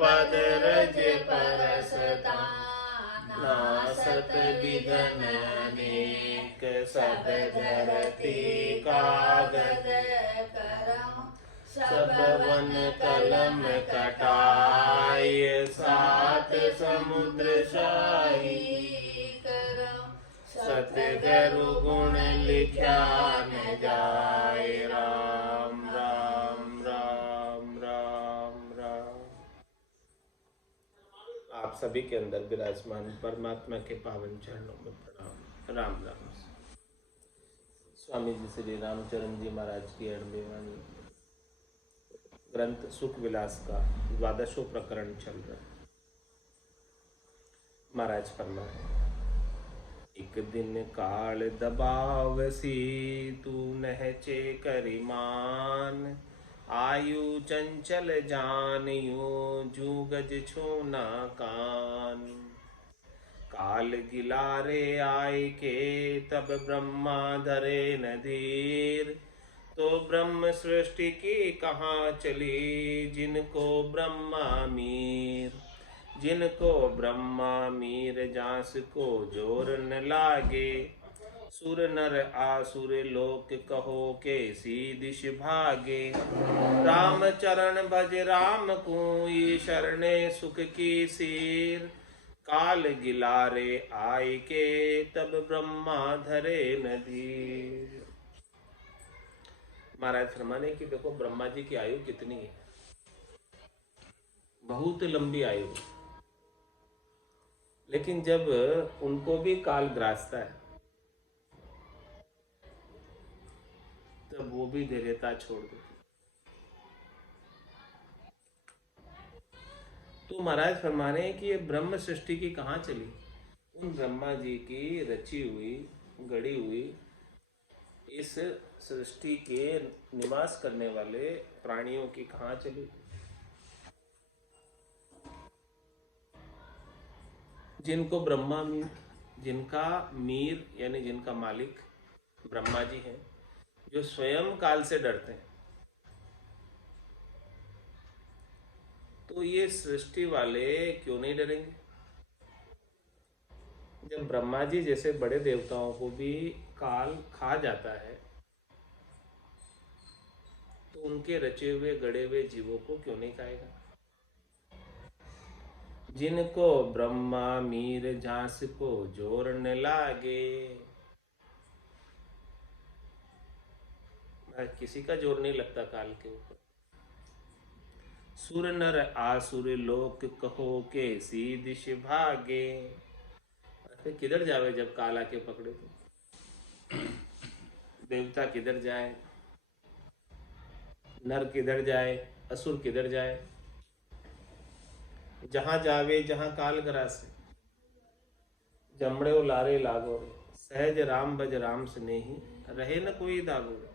पद रज परसता, नासत विघन अनेक सब धरती कागज करम, सब वन कलम कटाय सात समुद्र शाही करम, सतगुरु गुण लिख्या न जाय। राम राम राम राम राम। आप सभी के अंदर विराजमान परमात्मा के पावन चरणों में प्रणाम। राम राम। स्वामी जी श्री रामचरण जी महाराज की अणबी वाणी, ग्रंथ सुख विलास का 12वां प्रकरण चल रहा है। महाराज फरमाए, एक दिन काल दबावसी तू नहचे करिमान, आयु चंचल जानियो जू गज छूना कान। काल गिलारे आय के तब ब्रह्मा धरे नधीर, तो ब्रह्म सृष्टि की कहाँ चली जिनको ब्रह्मा मीर। जिनको ब्रह्मा मीर जास को जोर न लागे, सुर नर आसुर लोक कहो के सी दिश भागे। राम चरण भज राम कोई शरणे सुख की सीर, काल गिलारे आय के तब ब्रह्मा धरे नधीर। महाराज फरमाने की देखो ब्रह्मा जी की आयु कितनी है, बहुत लंबी आयु, लेकिन जब उनको भी काल ग्रासता है तब वो भी धैर्यता छोड़ देते। तो महाराज फरमा रहे हैं कि ये ब्रह्म सृष्टि की कहाँ चली, उन ब्रह्मा जी की रची हुई गढ़ी हुई इस सृष्टि के निवास करने वाले प्राणियों की कहाँ चली। जिनको ब्रह्मा, जिनका मीर यानी जिनका मालिक ब्रह्मा जी हैं, जो स्वयं काल से डरते हैं, तो ये सृष्टि वाले क्यों नहीं डरेंगे। जब ब्रह्मा जी जैसे बड़े देवताओं को भी काल खा जाता है, तो उनके रचे हुए गड़े हुए जीवों को क्यों नहीं खाएगा। जिनको ब्रह्मा मीर झांस को जोर न लागे, किसी का जोर नहीं लगता काल के ऊपर। सुर नर आसुर लोक कहो के सी दिश भागे, फिर किधर जावे जब काल आके पकड़े तो। देवता किधर जाए, नर किधर जाए, असुर किधर जाए। जहां जावे जहां काल ग्रासे, जमड़े लारे लागो रे, सहज राम बज राम स्नेही, रहे न कोई दागो रे।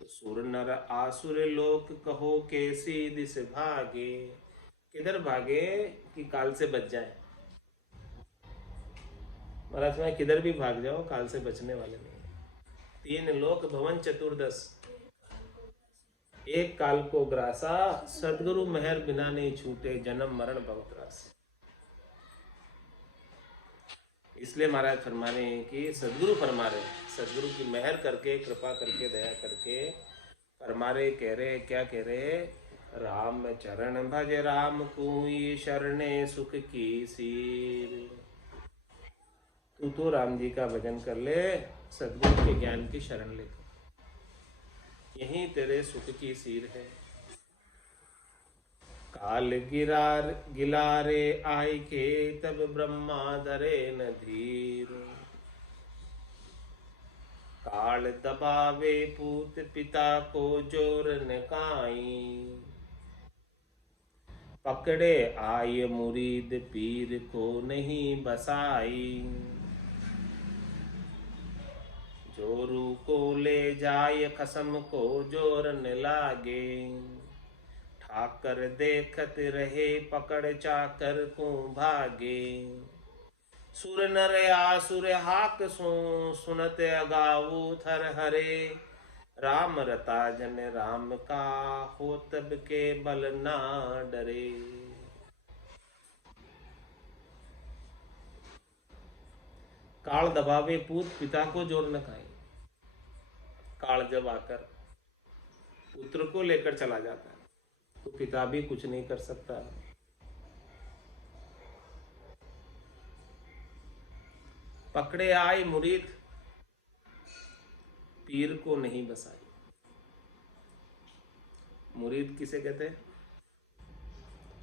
तो सुर नर आसुर लोक कहो कैसी दिस भागे, किधर भागे कि काल से बच जाए। महाराज में किधर भी भाग जाओ काल से बचने वाले नहीं। तीन लोक भवन चतुर्दश, एक काल को ग्रासा, सदगुरु मेहर बिना नहीं छूटे जन्म मरण भवत्रास। इसलिए महाराज फरमा रहे हैं कि सदगुरु फरमा रहे, सदगुरु की मेहर करके कृपा करके दया करके फरमा रहे, कह रहे क्या कह रहे, राम चरण भज राम कोई शरणे सुख की सीर। तू तो राम जी का भजन कर ले, सदगुरु के ज्ञान की शरण लेकर, यही तेरे सुख की सीर है। काल गिलारे आय के तब ब्रह्मा धरे न धीर, काल दबावे पूत पिता को जोर न काई। पकड़े आय मुरीद पीर को नहीं बसाई, जोरू को ले जाय खसम को जोर न लागे। ठाकर देखत रहे पकड़ चाकर को भागे, सुर नर आसुर हाक सो सुनत अगाऊ थर हरे। राम रता जन राम का हो तब के बल ना डरे। काल दबावे पूत पिता को जोर न खाए। काल जब आकर पुत्र को लेकर चला जाता है तो पिता भी कुछ नहीं कर सकता। पकड़े आए मुरीद, पीर को नहीं बसाई। मुरीद किसे कहते हैं?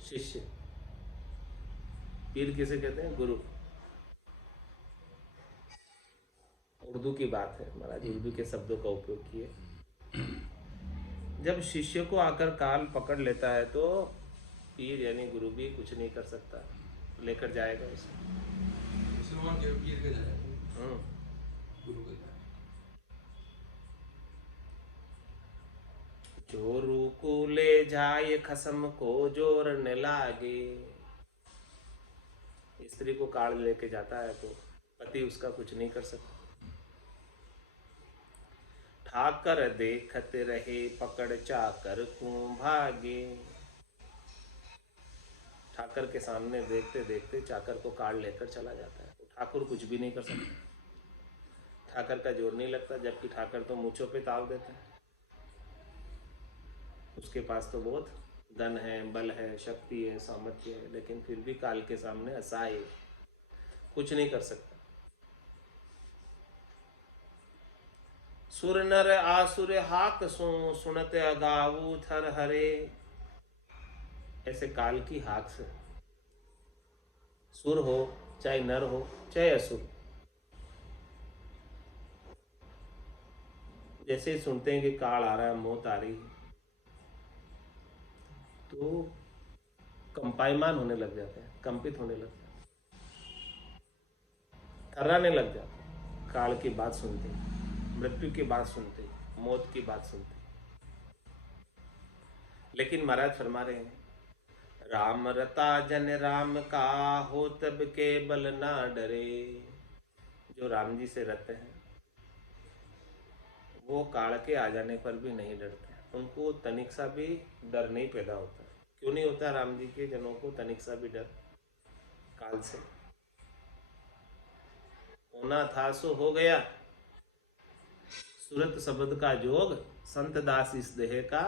शिष्य। पीर किसे कहते हैं? गुरु। उर्दू की बात है महाराज, उर्दू के शब्दों का उपयोग किए। जब शिष्य को आकर काल पकड़ लेता है तो पीर यानी गुरु भी कुछ नहीं कर सकता, लेकर जाएगा उसे। मुसलमान के पीर के जाएगा, गुरु के जाएगा। जोरू को ले जाए खसम को जोर न लागे। स्त्री को काल लेके जाता है तो पति उसका कुछ नहीं कर सकता। ठाकर देखत रहे पकड़ चाकर को भागे। ठाकर के सामने देखते देखते चाकर को काल लेकर चला जाता है तो ठाकुर कुछ भी नहीं कर सकता। ठाकर का जोर नहीं लगता, जबकि ठाकर तो मूंछों पे ताव देता है। उसके पास तो बहुत धन है, बल है, शक्ति है, सामर्थ्य है, लेकिन फिर भी काल के सामने असहाय, कुछ नहीं कर सकता। सुर नर आसुर हाक सो सुनत अगाऊ थर हरे। ऐसे काल की हाक से सुर हो चाहे नर हो चाहे असुर, जैसे ही सुनते हैं कि काल आ रहा है, मौत आ रही है, तो कंपायमान होने लग जाते हैं, कंपित होने लगते हैं, थर्राने लग जाते हैं। काल की बात सुनते, मृत्यु की बात सुनते, मौत की बात सुनते। लेकिन महाराज फरमा रहे हैं, राम रता जन राम का हो तब के बल ना डरे। जो राम जी से रते हैं वो काल के आ जाने पर भी नहीं डरते, उनको तनिक सा भी डर नहीं पैदा होता। क्यों नहीं होता राम जी के जनों को तनिक सा भी डर काल से? होना था सो हो गया, सूरत शब्द का जोग, संत दास इस देह का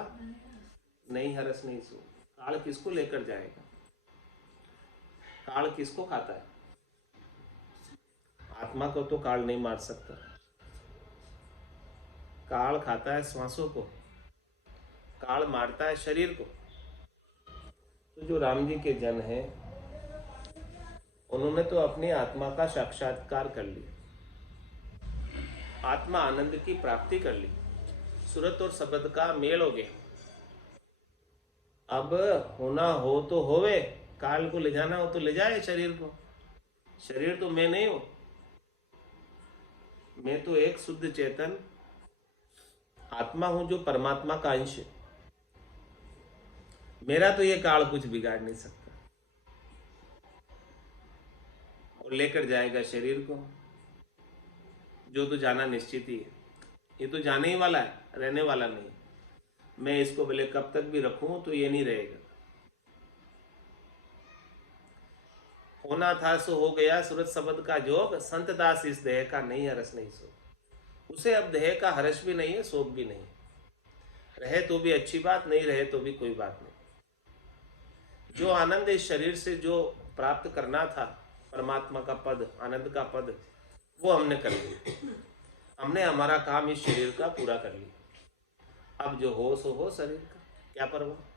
नहीं हरस नहीं सो। काल किसको लेकर जाएगा? काल किसको खाता है? आत्मा को तो काल नहीं मार सकता, काल खाता है श्वासों को, काल मारता है शरीर को। तो जो राम जी के जन हैं उन्होंने तो अपनी आत्मा का साक्षात्कार कर लिया, आत्मा आनंद की प्राप्ति कर ली, सूरत और शब्द का मेल हो गया। अब होना हो तो होवे, काल को ले जाना हो तो ले जाए शरीर को। शरीर तो मैं नहीं हूं, मैं तो एक शुद्ध चेतन आत्मा हूं जो परमात्मा का अंश है। मेरा तो ये काल कुछ बिगाड़ नहीं सकता। और लेकर जाएगा शरीर को, जो तो जाना निश्चित ही है। ये तो जाने ही वाला है, रहने वाला नहीं। मैं इसको भले कब तक भी रखूं तो ये नहीं रहेगा। होना था सो हो गया, सूरत शब्द का जोग, संत दास इस देह का नहीं हरस नहीं सो। उसे अब देह का हर्ष भी नहीं है, शोक भी नहीं। रहे तो भी अच्छी बात, नहीं रहे तो भी कोई बात नहीं। जो आनंद इस शरीर से जो प्राप्त करना था, परमात्मा का पद, आनंद का पद, वो हमने कर लिया। हमने हमारा काम इस शरीर का पूरा कर लिया। अब जो हो सो हो, शरीर का क्या परवाह।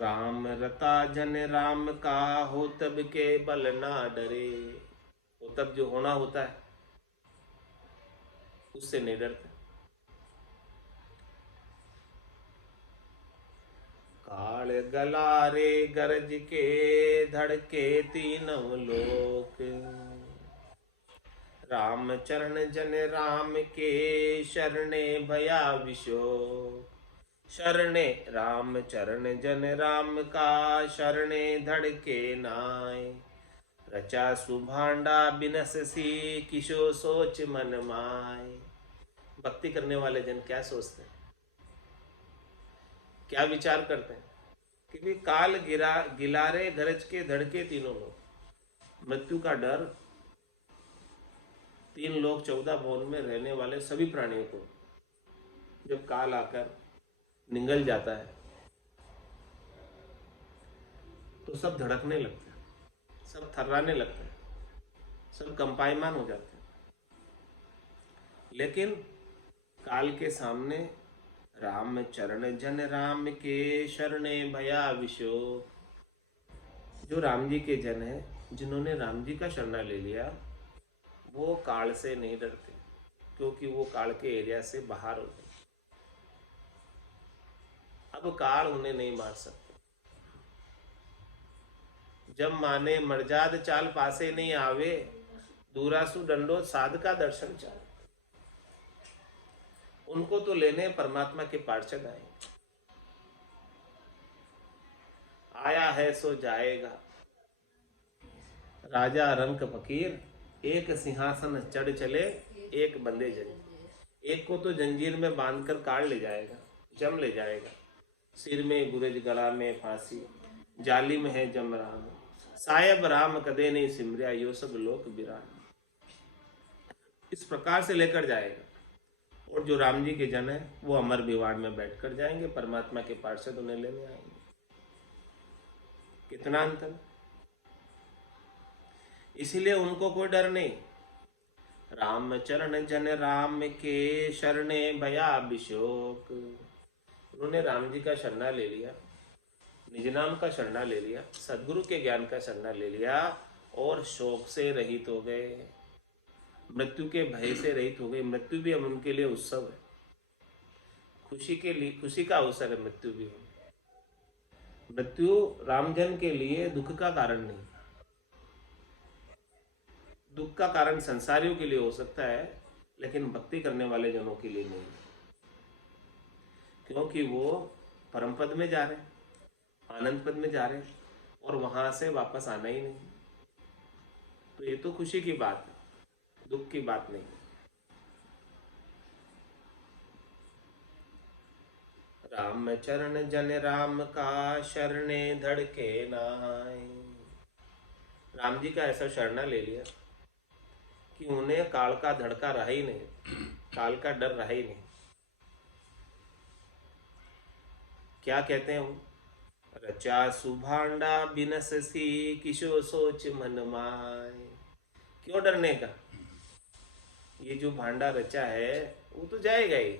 राम रता जन राम का हो तब के बल ना डरे। वो तब जो होना होता है उससे नहीं डरते। काल गलारे गरज के धड़के तीनों लोक। राम चरण जन राम के शरणे भया विशोक। शरणे राम चरण जन राम का शरणे धड़के नाय। रचा सुभांडा बिनस सी किशो सोच मन माय। भक्ति करने वाले जन क्या सोचते हैं, क्या विचार करते हैं? कि भी काल गिरा गिलारे गरज के धड़के तीनों लोग, मृत्यु का डर तीन लोग 14 भुवन में रहने वाले सभी प्राणियों को जब काल आकर निगल जाता है तो सब धड़कने लगते हैं, सब थर्राने लगते हैं, सब कंपायमान हो जाते हैं। लेकिन काल के सामने राम चरण जन राम के शरणे भया विशो, जो राम जी के जन है, जिन्होंने राम जी का शरणा ले लिया, वो काल से नहीं डरते, क्योंकि वो काल के एरिया से बाहर हो गए। अब काल उन्हें नहीं मार सकता। जब माने मर्जाद चाल पासे नहीं आवे, दूरासु डंडो साध का दर्शन चाल। उनको तो लेने परमात्मा के पार्षद आए, आया है सो जाएगा। राजा रंक फकीर एक सिंहासन चढ़ चले, एक बंदे जंजीर। एक को तो जंजीर में बांधकर काट ले जाएगा, जम ले जाएगा। सिर में गुरज, गला में फांसी, जाली में है जम राम। सायब राम कदे नहीं सिमरिया, यो सब लोक बिरान। इस प्रकार से लेकर जाएगा। और जो राम जी के जन है वो अमर विवाण में बैठकर जाएंगे, परमात्मा के पार्षद उन्हें लेने आएंगे। कितना अंतर। इसीलिए उनको कोई डर नहीं। राम चरण जन राम के शरणे भया अभिषोक। उन्होंने राम जी का शरणा ले लिया, निज नाम का शरणा ले लिया, सदगुरु के ज्ञान का शरणा ले लिया और शोक से रहित हो गए, मृत्यु के भय से रहित हो गए। मृत्यु भी अब उनके लिए उत्सव है, खुशी के लिए, खुशी का अवसर है मृत्यु भी। मृत्यु रामजन के लिए दुख का कारण नहीं। दुख का कारण संसारियों के लिए हो सकता है, लेकिन भक्ति करने वाले जनों के लिए नहीं, क्योंकि वो परम पद में जा रहे हैं, आनंद पद में जा रहे हैं और वहां से वापस आना ही नहीं। तो ये तो खुशी की बात है, दुख की बात नहीं। राम चरण जन राम का शरणे धड़के नाय। राम जी का ऐसा शरणा ले लिया कि उन्हें काल का धड़का रहा ही नहीं, काल का डर रहा ही नहीं। क्या कहते हैं वो, रचा सुभांडा बिनससी किशो सोच मन माय। क्यों डरने का, ये जो भांडा रचा है वो तो जाएगा ही।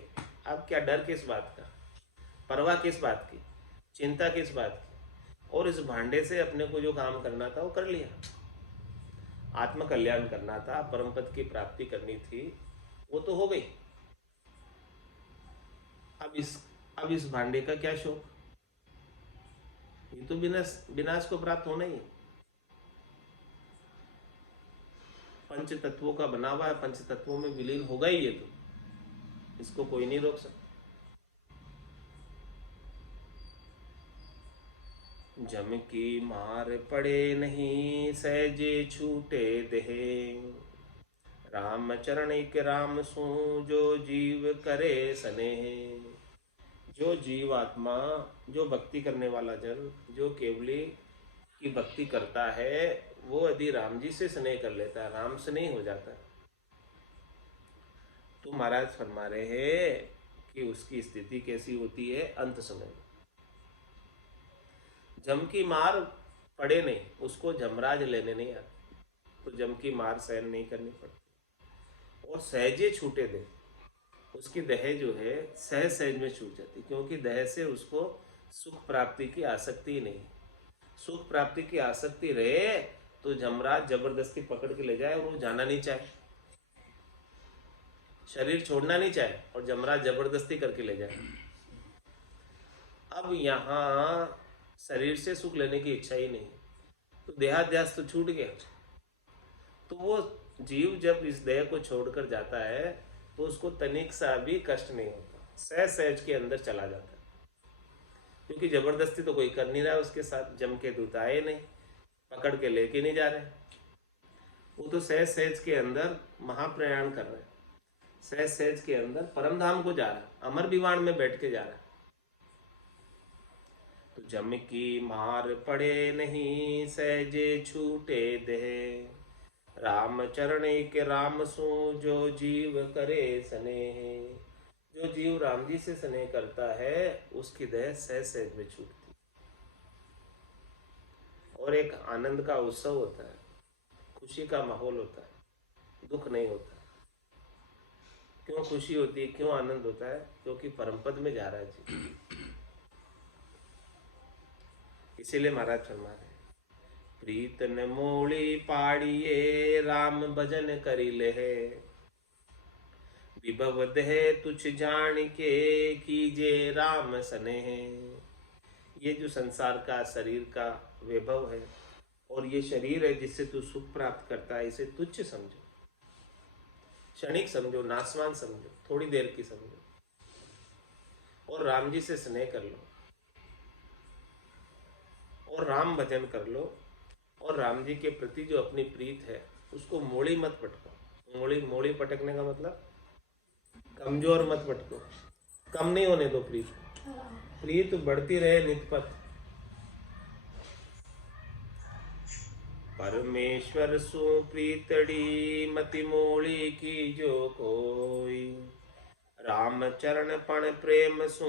अब क्या डर किस बात का, परवाह किस बात की, चिंता किस बात की। और इस भांडे से अपने को जो काम करना था वो कर लिया, आत्म कल्याण करना था, परम पद की प्राप्ति करनी थी, वो तो हो गई। अब इस भांडे का क्या शौक, ये तो विनाश को प्राप्त होना ही है। पंच तत्वों का बना हुआ है, पंच तत्वों में विलीन होगा ही ये, तो इसको कोई नहीं रोक सकता। जम की मार पड़े नहीं, सहजे छूटे देहे। राम चरण के राम सू, जो जीव करे स्नेह। जो जीव आत्मा, जो भक्ति करने वाला जन, जो केवली की भक्ति करता है, वो यदि राम जी से स्नेह कर लेता है, राम से नहीं हो जाता, तो महाराज फरमा रहे हैं कि उसकी स्थिति कैसी होती है अंत समय में। जम की मार पड़े नहीं, उसको जमराज लेने नहीं आते, तो जम की मार सहन नहीं करनी पड़ती। और सहजे छूटे दे, उसकी दह जो है सहज सहज में छूट जाती, क्योंकि दह से उसको सुख प्राप्ति की आसक्ति ही नहीं। सुख प्राप्ति की आसक्ति रहे तो जमराज जबरदस्ती पकड़ के ले जाए और वो जाना नहीं चाहे, शरीर छोड़ना नहीं चाहे और जमराज जबरदस्ती करके ले जाए। अब यहाँ शरीर से सुख लेने की इच्छा ही नहीं, तो देहाध्यास तो छूट गया। तो वो जीव जब इस देह को छोड़कर जाता है तो उसको तनिक सा भी कष्ट नहीं होता, सहज सहज के अंदर चला जाता है, क्योंकि जबरदस्ती तो कोई कर नहीं रहा है उसके साथ। जम के दूत आए नहीं, पकड़ के लेके नहीं जा रहे, वो तो सहज सहज के अंदर महाप्रयाण कर रहे हैं, सहज सहज के अंदर परम धाम को जा रहा है, अमर विवाण में बैठ के जा रहा है। जम की मार पड़े नहीं, सहजे छूटे देह। राम चरण के राम सु, जो जीव करे स्नेह। जो जीव राम जी से स्नेह करता है उसकी देह सहज सहज में छूटती। और एक आनंद का उत्सव होता है, खुशी का माहौल होता है, दुख नहीं होता। क्यों खुशी होती है, क्यों आनंद होता है? क्योंकि परम पद में जा रहा है जी। इसीलिए महाराज फरमा रहे, प्रीत न मोली पाड़िए, राम भजन करी ले। विभव देह तुझ जान के, कीजे राम स्नेह। ये जो संसार का शरीर का वैभव है और ये शरीर है जिससे तू सुख प्राप्त करता है, इसे तुच्छ समझो, क्षणिक समझो, नासवान समझो, थोड़ी देर की समझो और राम जी से स्नेह कर लो और राम भजन कर लो और राम जी के प्रति जो अपनी प्रीत है उसको मोड़ी मत पटको। मोड़ी मोड़ी पटकने का मतलब कमजोर मत पटको, कम नहीं होने दो प्रीत। प्रीत बढ़ती रहे नितपत। परमेश्वर सु प्रीतड़ी, मति मोड़ी की जो कोई। राम चरण पण प्रेम सु,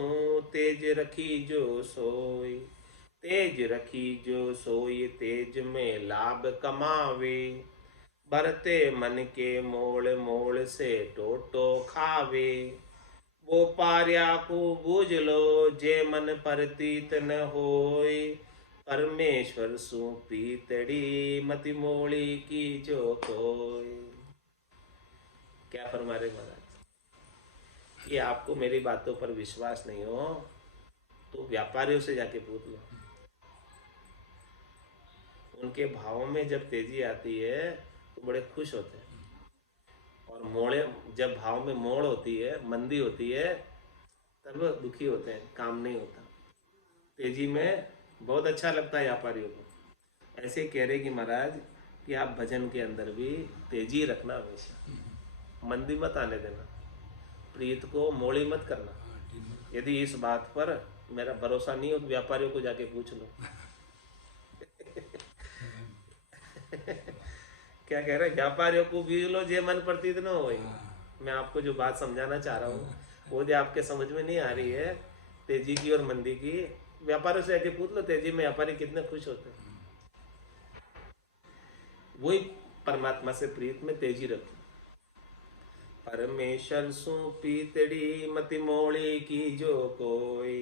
तेज रखी जो सोई। तेज रखी जो सोई, तेज में लाभ कमावे। भरते मन के मोल, मोल से टोटो खावे। वो पार्या को बूझ लो, जे मन परतीत न होय। परमेश्वर सु प्रीतड़ी, मति मोड़ी की जो कोई। क्या फरमा रहे महाराज? कि आपको मेरी बातों पर विश्वास नहीं हो तो व्यापारियों से जाके पूछ लो। उनके भावों में जब तेजी आती है तो बड़े खुश होते हैं, और मोड़े जब भाव में मोड़ होती है, मंदी होती है, तब दुखी होते हैं, काम नहीं होता। तेजी में बहुत अच्छा लगता है व्यापारियों को। ऐसे कह रहे कि महाराज कि आप भजन के अंदर भी तेजी रखना, हमेशा मंदी मत आने देना, प्रीत को मोड़ी मत करना। यदि इस बात पर मेरा भरोसा नहीं हो तो व्यापारियों को जाके पूछ लो। क्या कह रहे हैं? व्यापारियों को भी लो, जे मन प्रतीत न हो। मैं आपको जो बात समझाना चाह रहा हूँ वो जो आपके समझ में नहीं आ रही है, तेजी की और मंदी की, व्यापारियों से आके पूछ लो। तेजी में व्यापारी कितने खुश होते हैं। वही परमात्मा से प्रीत में तेजी रखो। परमेश्वर सु पीतड़ी, मति मोड़ी की जो कोई।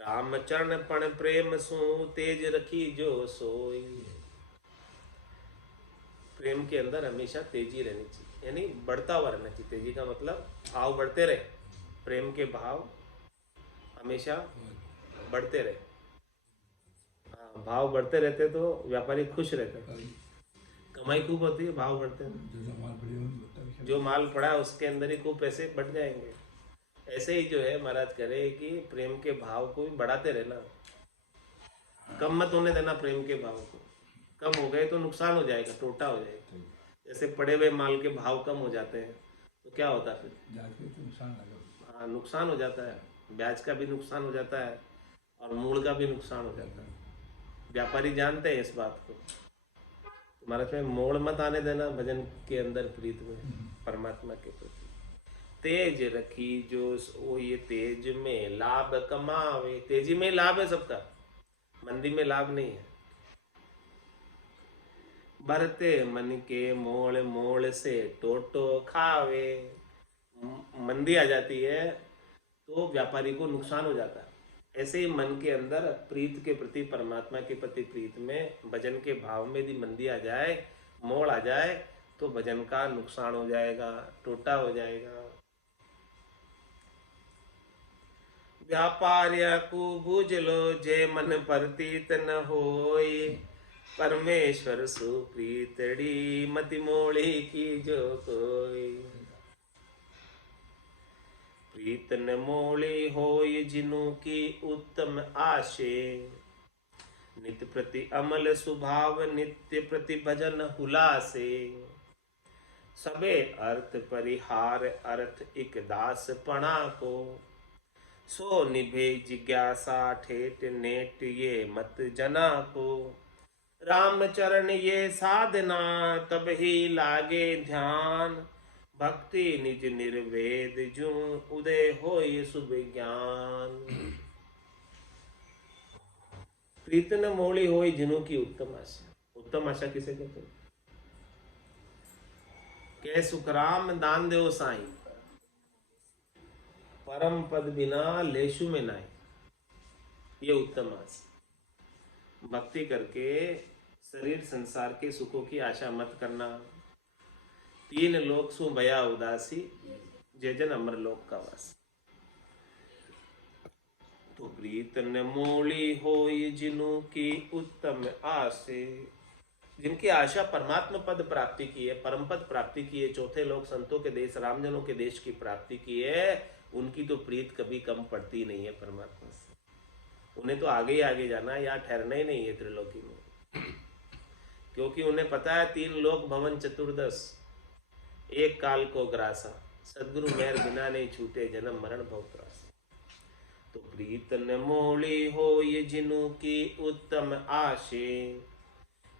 राम चरण पण प्रेम सु, तेज रखी जो सोई। प्रेम के अंदर हमेशा तेजी रहनी चाहिए, यानी बढ़ता हुआ रहना चाहिए। तेजी का मतलब भाव बढ़ते रहे, प्रेम के भाव हमेशा बढ़ते रहे। हाँ, भाव बढ़ते रहते तो व्यापारी खुश रहते, कमाई खूब होती है, भाव बढ़ते हैं। जो माल पड़ा है उसके अंदर ही खूब पैसे बढ़ जाएंगे। ऐसे ही जो है महाराज कह रहे कि प्रेम के भाव को भी बढ़ाते रहना, कम मत होने देना प्रेम के भाव को। कम हो गए तो नुकसान हो जाएगा, टोटा हो जाएगा। जैसे पड़े हुए माल के भाव कम हो जाते हैं तो क्या होता है फिर? हाँ, नुकसान हो जाता है, ब्याज का भी नुकसान हो जाता है और मूल का भी नुकसान हो जाता है। व्यापारी जानते हैं इस बात को। तुम्हारे में मोड़ मत आने देना भजन के अंदर, प्रीत में परमात्मा के प्रति। तेज रखी जो ओ, ये तेज में लाभ कमावे। तेजी में लाभ है सबका, मंदी में लाभ नहीं है। भरते मन के मोल, मोल से टोटो खावे। मंदी आ जाती है तो व्यापारी को नुकसान हो जाता है। ऐसे ही मन के अंदर प्रीत के प्रति, परमात्मा के प्रति प्रीत में, भजन के भाव में यदि मंदी आ जाए, मोड़ आ जाए तो भजन का नुकसान हो जाएगा, टोटा हो जाएगा। व्यापारिया को बूझ लो, जे मन प्रतीत न होय। परमेश्वर सुप्रीतड़ी, मति मोड़ी की जो कोई। प्रीत न मोड़ी होय, जिनु की उत्तम आशे। नित्य प्रति अमल स्वभाव, नित्य प्रति भजन हुलासे। सबे अर्थ परिहार, अर्थ एक दास पणा को। सो निभे जिज्ञासा ठेठ नेट ये मत जना को। राम चरण ये साधना तब ही लागे ध्यान। भक्ति निज निर्वेद जू उदय हो शुभ ज्ञान। प्रीत न मोड़ी होई जिनु की उत्तम आशा। उत्तम आशा किसे कहते हैं? कह सुखराम दान देव साईं, परम पद बिना लेशु में नाई। ये उत्तम आशा। भक्ति करके शरीर संसार के सुखों की आशा मत करना। तीन लोक सु भया उदासी, जय जन अमर लोक का वास। तो प्रीत न मोली होई जिनु की उत्तम आसे। जिनकी आशा परमात्मा पद प्राप्ति की है, परम पद प्राप्ति की है, चौथे लोक संतों के देश, रामजनों के देश की प्राप्ति की है, उनकी तो प्रीत कभी कम पड़ती नहीं है परमात्मा से। उन्हें तो आगे ही आगे जाना है, यहाँ ठहरना ही नहीं है त्रिलोकी में। क्योंकि उन्हें पता है तीन लोक भवन चतुर्दश, एक काल को ग्रासा। सदगुरु मेहर बिना नहीं छूटे जन्म मरण भव त्रासा। तो प्रीत न मोली हो ये जिनु की उत्तम आशे।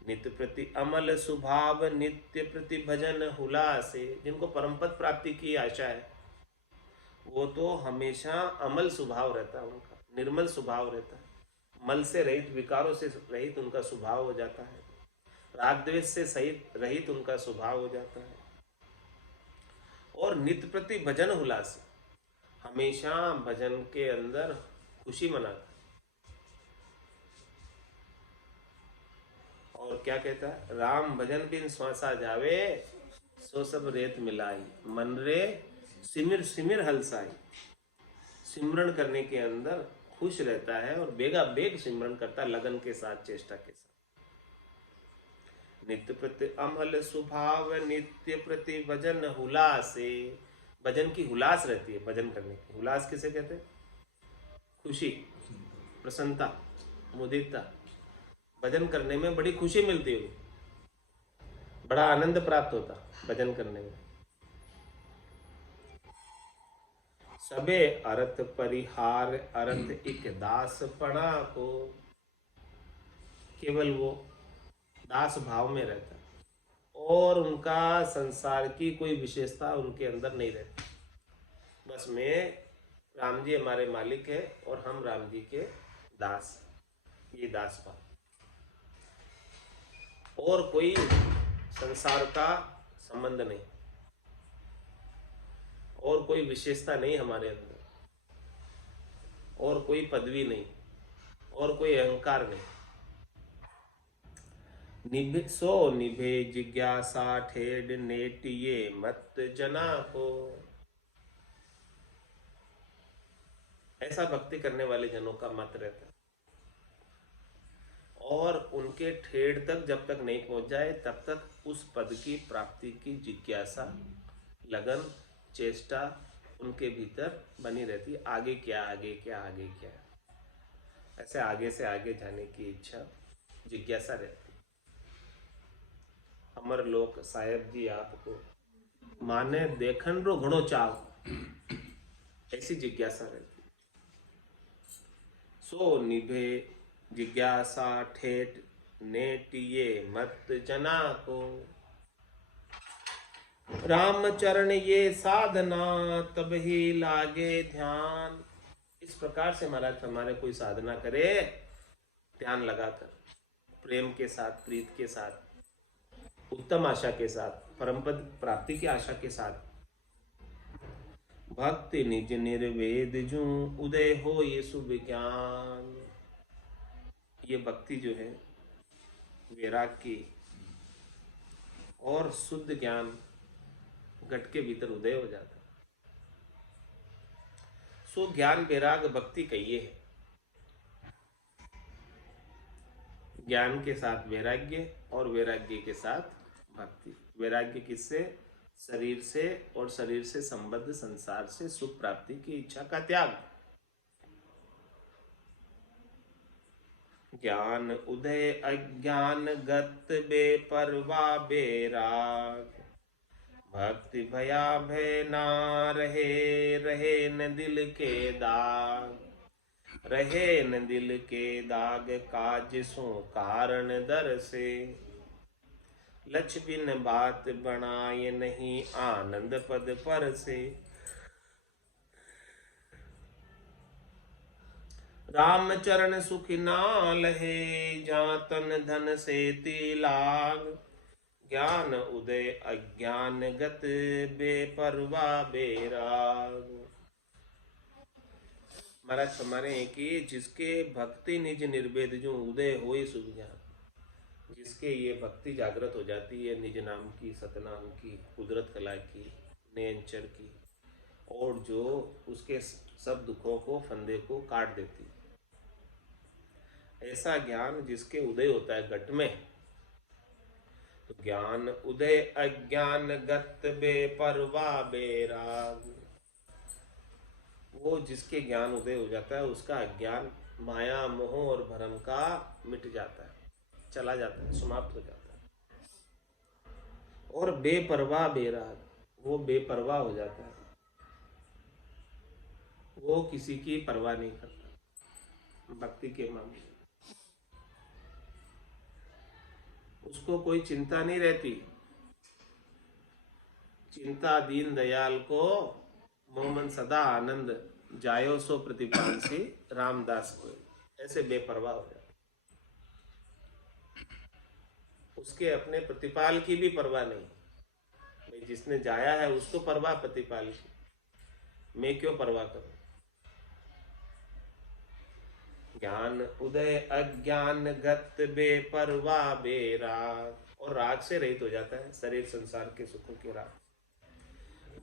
नित्य प्रति अमल स्वभाव नित्य प्रति भजन हुलासे। जिनको परमपद प्राप्ति की आशा है वो तो हमेशा अमल स्वभाव रहता है, उनका निर्मल स्वभाव रहता है, मल से रहित, विकारों से रहित उनका स्वभाव हो जाता है, राग द्वेष से सहित रहित उनका स्वभाव हो जाता है। और नित्य प्रति भजन हुलासे, हमेशा भजन के अंदर खुशी मनाता है। और क्या कहता है? राम भजन बिन श्वासा जावे, सो सब रेत मिलाई। मन रे सिमिर सिमिर हलसाई। सिमरन करने के अंदर खुश रहता है और बेगा बेग सिमरन करता है, लगन के साथ, चेष्टा के साथ। नित्य प्रति अमल स्वभाव नित्य प्रति भजन हुलासे। भजन की हुलास रहती है, भजन करने की हुलास किसे कहते हैं? खुशी, प्रसन्नता, मुदिता। भजन करने में बड़ी खुशी मिलती है, बड़ा आनंद प्राप्त होता भजन करने में। सबे अर्थ परिहार अर्थ एक दास पणा को। केवल वो दास भाव में रहता और उनका संसार की कोई विशेषता उनके अंदर नहीं रहती। बस मैं, राम जी हमारे मालिक है और हम राम जी के दास, ये दास भाव। और कोई संसार का संबंध नहीं और कोई विशेषता नहीं हमारे अंदर और कोई पदवी नहीं और कोई अहंकार नहीं। निभे सो निभे जिज्ञासा ठेड नेट ये मत जना को। ऐसा भक्ति करने वाले जनों का मत रहता है। और उनके ठेड़ तक जब तक नहीं पहुंच जाए तब तक उस पद की प्राप्ति की जिज्ञासा, लगन, चेष्टा उनके भीतर बनी रहती है। आगे क्या, आगे क्या, आगे क्या, ऐसे आगे से आगे जाने की इच्छा, जिज्ञासा रहती है। अमर लोक साहेब जी आपको माने देखन रो घणो चाव, ऐसी जिज्ञासा रहती है। सो निभे जिज्ञासा ठेठ नेट ये मत जना को। राम चरण ये साधना तब ही लागे ध्यान। इस प्रकार से महाराज हमारे कोई साधना करे ध्यान लगाकर, प्रेम के साथ, प्रीत के साथ, उत्तम आशा के साथ, परमपद प्राप्ति की आशा के साथ। भक्ति निज निर्वेद जू उदय हो ये शुभ ज्ञान। ये भक्ति जो है वैराग की और शुद्ध ज्ञान घट के भीतर उदय हो जाता। सो ज्ञान वैराग भक्ति कहिए है। ज्ञान के साथ वैराग्य और वैराग्य के साथ भक्ति। वैराग्य किससे? शरीर से और शरीर से संबद्ध संसार से सुख प्राप्ति की इच्छा का त्याग। ज्ञान उदय अज्ञान गत बेपरवा बेराग। भक्ति भया भय ना रहे, रहे न दिल के दाग, रहे न दिल के दाग, काज सो कारण दर से, लक्ष्य बिन बात बनाए नहीं, आनंद पद पर से। राम चरण सुख ना लहे, जहाँ तन धन से तिलाग, ज्ञान उदय अज्ञान गत, बेपरवा बेराग। महाराज हमारे कि जिसके भक्ति निज निर्वेद जो उदय होए सुख ज्ञान, जिसके ये भक्ति जागृत हो जाती है निज नाम की, सतनाम की, कुदरत कला की, नयनचर की, और जो उसके सब दुखों को, फंदे को काट देती, ऐसा ज्ञान जिसके उदय होता है घट में, तो ज्ञान उदय अज्ञान गत, बेपरवा बेराग। वो जिसके ज्ञान उदय हो जाता है उसका अज्ञान, माया मोह और भ्रम का मिट जाता है, चला जाता है, समाप्त हो जाता है। और बेपरवाह बेराग, वो बेपरवाह हो जाता है, वो किसी की परवाह नहीं करता। भक्ति के मामले में उसको कोई चिंता नहीं रहती। चिंता दीन दयाल को, मोमन सदा आनंद, जायो सो प्रतिपांसी, रामदास को। ऐसे बेपरवाह हो जाता, उसके अपने प्रतिपाल की भी परवाह नहीं। भाई जिसने जाया है उसको परवाह प्रतिपाल की, मैं क्यों परवाह करूं। ज्ञान उदय अज्ञान गत, बेपरवाह बेराग। और राग से रहित हो जाता है, शरीर संसार के सुखों के राग।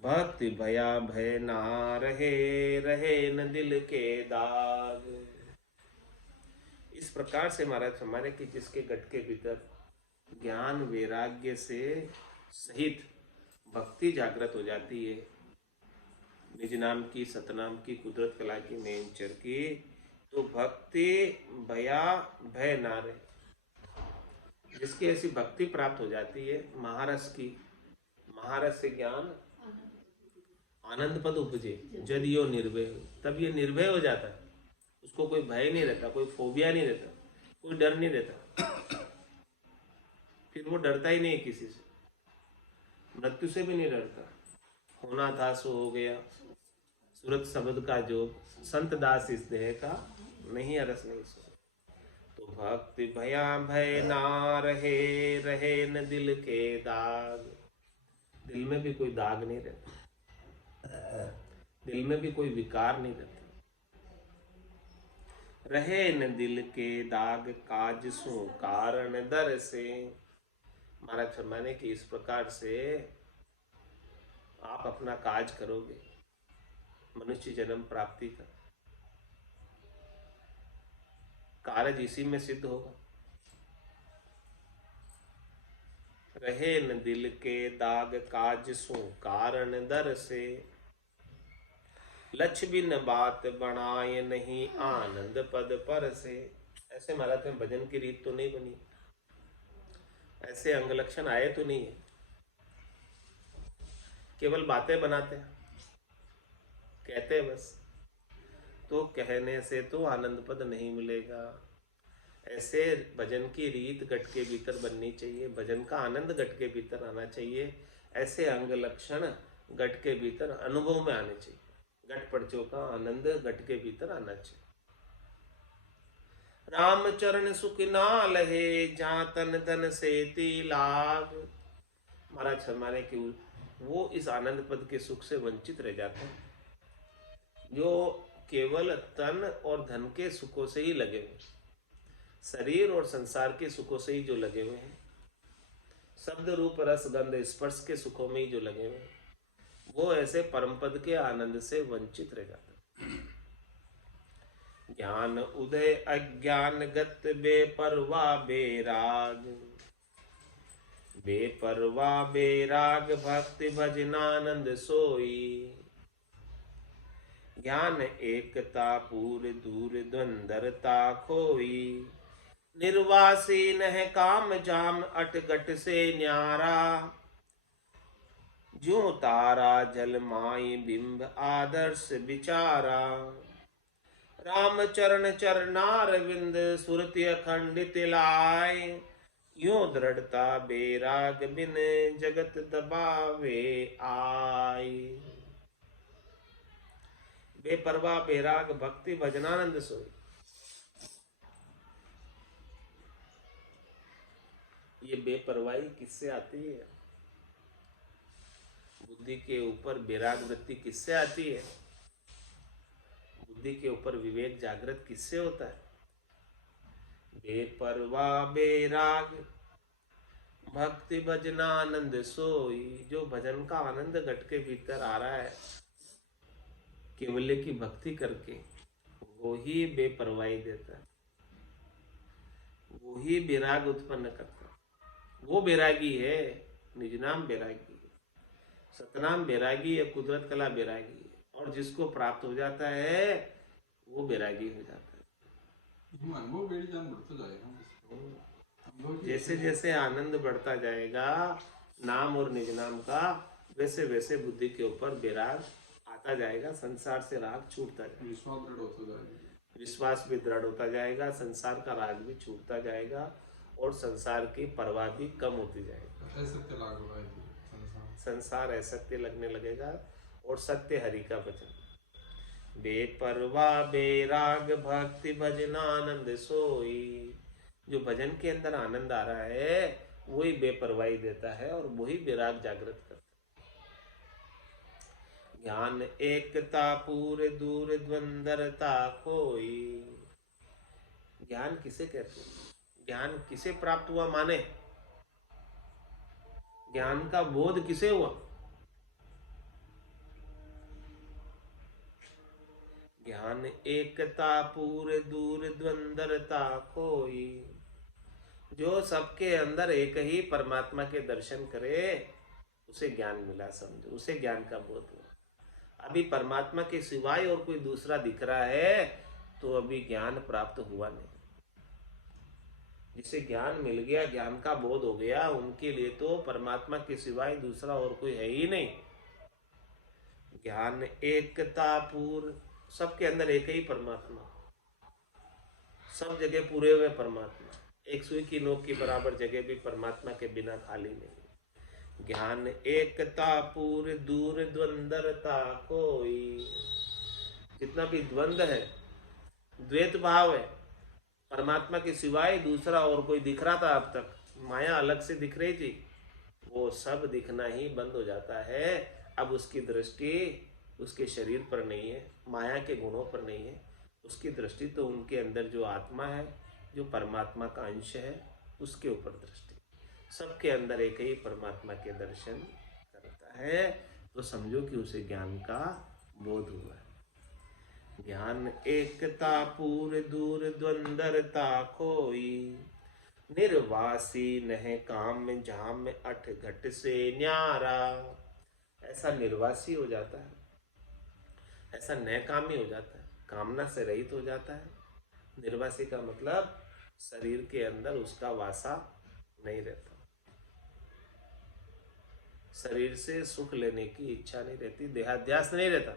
भक्ति भया भय ना रहे, रहे न दिल के दाग। इस प्रकार से महाराज हमारे कि जिसके गट के भीतर ज्ञान वैराग्य से सहित भक्ति जागृत हो जाती है, निज नाम की, सतनाम की, कुदरत कला की, नयनचर की, तो भक्ति भया भय ना रहे। जिसकी ऐसी भक्ति प्राप्त हो जाती है महारस की, महारस से ज्ञान आनंद पद उपजे, जद यो निर्भय, तब ये निर्भय हो जाता है। उसको कोई भय नहीं रहता, कोई फोबिया नहीं रहता, कोई डर नहीं रहता। फिर वो डरता ही नहीं किसी से, मृत्यु से भी नहीं डरता। होना था सो हो गया, सूरत शब्द का जोग, संत दास इस देह का, नहीं अरस नहीं सो। तो भक्ति भया भय ना रहे, रहे न दिल के दाग। दिल में भी कोई दाग नहीं रहता, दिल में भी कोई विकार नहीं रहता। रहे न दिल के दाग, काज सो कारण दर से। महाराज फरमाने की इस प्रकार से आप अपना काज करोगे, मनुष्य जन्म प्राप्ति का कार्य इसी में सिद्ध होगा। रहे न दिल के दाग, काज सो कारण दर से, लक्ष्य बिन बात बनाए नहीं, आनंद पद पर से। ऐसे महाराज में भजन की रीत तो नहीं बनी, ऐसे अंग लक्षण आए तो नहीं है, केवल बातें बनाते हैं, कहते हैं बस। तो कहने से तो आनंद पद नहीं मिलेगा। ऐसे भजन की रीत गट के भीतर बननी चाहिए, भजन का आनंद गट के भीतर आना चाहिए। ऐसे अंग लक्षण गट के भीतर अनुभव में आने चाहिए, गट पर्चों का आनंद गट के भीतर आना चाहिए। राम चरण सुख ना लहे, जहाँ तन धन से तिलाग। महाराज हमारे की वो इस आनंद पद के सुख से वंचित रह जाते हैं जो केवल तन और धन के सुखों से ही लगे हुए, शरीर और संसार के सुखों से ही जो लगे हुए हैं, शब्द रूप रस गंध स्पर्श के सुखों में ही जो लगे हुए हैं, वो ऐसे परम पद के आनंद से वंचित रह जाते हैं। ज्ञान उदय अज्ञान गत, बेपरवाह बेराग। बेपरवाह बेराग, भक्ति भजनानंद सोई। ज्ञान एकता पूर, दूर द्वंदरता खोई। निर्वासी नह काम जाम, अटगट से न्यारा। ज्यों तारा जल माई बिंब आदर्श विचारा। राम चरण चरनार विंद सुरति अखंडित लाय। यूं दृढ़ता बेराग बिन जगत दबावे आय। बेपरवाह बेराग भक्ति भजनानंद सोई। ये बेपरवाही किससे आती है? बुद्धि के ऊपर बेराग वृत्ति किससे आती है? बुद्धि के ऊपर विवेक जागृत किससे होता है? बेपरवाह बेराग भक्ति भजनानंद सोई। जो भजन का आनंद घट के भीतर आ रहा है केवल्य की भक्ति करके, वो ही बेपरवाही देता है, वो ही बेराग उत्पन्न करता है। वो बैरागी है, निज नाम बैरागी है, सतनाम बैरागी है, कुदरत कला बैरागी है। और जिसको प्राप्त हो जाता है वो बैरागी हो जाता है। अनुभव बेड़ी जान बढ़ता जाएगा। जैसे जैसे आनंद बढ़ता जाएगा नाम और निज नाम का, वैसे वैसे बुद्धि के ऊपर बैराग आता जाएगा, संसार से राग छूटता जाएगा, विश्वास दृढ़ होता जाएगा, विश्वास भी दृढ़ होता जाएगा, संसार का राग भी छूटता जाएगा और संसार की परवाह भी कम होती जाएगी। असत्य लागू होगा, संसार असत्य लगने लगेगा और सत्य हरि का वचन। बेपरवाह बेराग भक्ति भजनानंद सोई। जो भजन के अंदर आनंद आ रहा है वही बेपरवाही देता है और वही बेराग जागृत करता है। ज्ञान एकता पूरे दूर द्वंदरता खोई। ज्ञान किसे कहते हैं? ज्ञान किसे प्राप्त हुआ माने? ज्ञान का बोध किसे हुआ? ज्ञान एकता पूरे दूर द्वंदरता खोई। जो सबके अंदर एक ही परमात्मा के दर्शन करे उसे ज्ञान मिला, समझो, उसे ज्ञान का बोध हुआ। अभी परमात्मा के सिवाय और कोई दूसरा दिख रहा है तो अभी ज्ञान प्राप्त हुआ नहीं। जिसे ज्ञान मिल गया, ज्ञान का बोध हो गया, उनके लिए तो परमात्मा के सिवाय दूसरा और कोई है ही नहीं। ज्ञान एकता पूर्ण, सबके अंदर एक ही परमात्मा, सब जगह पूरे हुए परमात्मा, एक सुई की नोक की बराबर जगह भी परमात्मा के बिना खाली नहीं। ज्ञान एकता पूर्ण दूर द्वंदरता कोई। जितना भी द्वंद है, द्वैत भाव है, परमात्मा के सिवाय दूसरा और कोई दिख रहा था, अब तक माया अलग से दिख रही थी, वो सब दिखना ही बंद हो जाता है। अब उसकी दृष्टि उसके शरीर पर नहीं है, माया के गुणों पर नहीं है, उसकी दृष्टि तो उनके अंदर जो आत्मा है, जो परमात्मा का अंश है, उसके ऊपर दृष्टि। सबके अंदर एक ही परमात्मा के दर्शन करता है तो समझो कि उसे ज्ञान का बोध हुआ है। ज्ञान एकता पूर्ण दूर द्वंदरता खोई। निर्वासी नह काम जाम अठ घट से न्यारा। ऐसा निर्वासी हो जाता है, ऐसा नकामी हो जाता है, कामना से रहित हो जाता है। निर्वासी का मतलब शरीर के अंदर उसका वासा नहीं रहता, शरीर से सुख लेने की इच्छा नहीं रहती, देहाध्यास नहीं रहता।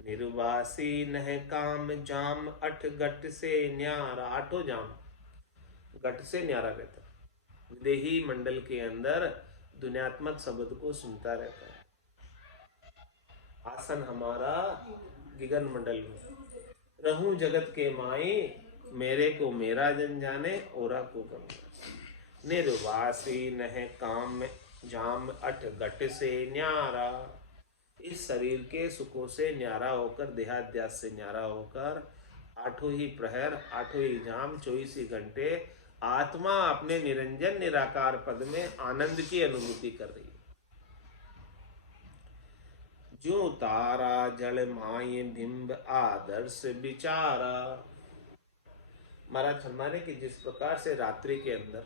निर्वासी नह काम जाम अठ घट से न्यारा। आठों जाम घट से न्यारा रहता, विदेही मंडल के अंदर दुनियात्मक शब्द को सुनता रहता है। आसन हमारा गिगन मंडल में, रहूं जगत के माई, मेरे को मेरा जन जाने, औरा को गम। निर्वासी नह काम जाम अठ घट से न्यारा। इस शरीर के सुखों से न्यारा होकर, देहाध्यास से न्यारा होकर, आठों ही प्रहर, आठों ही जाम, 24 ही घंटे आत्मा अपने निरंजन निराकार पद में आनंद की अनुभूति कर रही है। जो तारा जल माय बिंब आदर्श विचारा। महाराज फरमाने कि जिस प्रकार से रात्रि के अंदर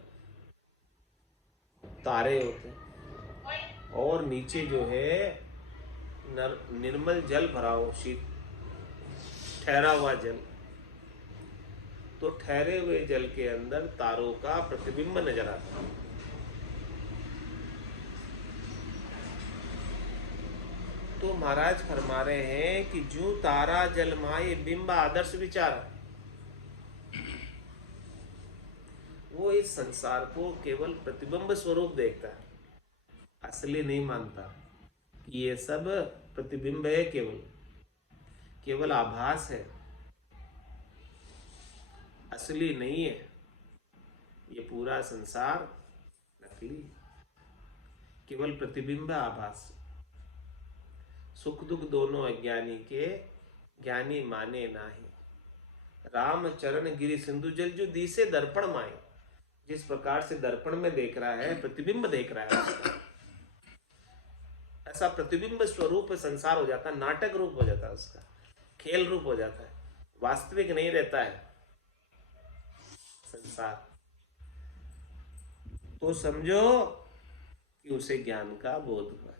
तारे होते हैं और नीचे जो है निर्मल जल भरा हो, शीत ठहरा हुआ जल, तो ठहरे हुए जल के अंदर तारों का प्रतिबिंब नजर आता है। तो महाराज फरमा रहे हैं कि जू तारा जलमाए बिंब आदर्श विचार, वो इस संसार को केवल प्रतिबिंब स्वरूप देखता है, असली नहीं मानता कि ये सब प्रतिबिंब है, केवल केवल आभास है, असली नहीं है। ये पूरा संसार नकली, केवल प्रतिबिंब आभास। सुख दुख दोनों अज्ञानी के, ज्ञानी माने नाही। राम चरण गिरि सिंधु जल जो दिसे दर्पण माए, जिस प्रकार से दर्पण में देख रहा है, प्रतिबिंब देख रहा है उसका, ऐसा प्रतिबिंब स्वरूप संसार हो जाता है, नाटक रूप हो जाता है उसका, खेल रूप हो जाता है, वास्तविक नहीं रहता है संसार। तो समझो कि उसे ज्ञान का बोध हुआ।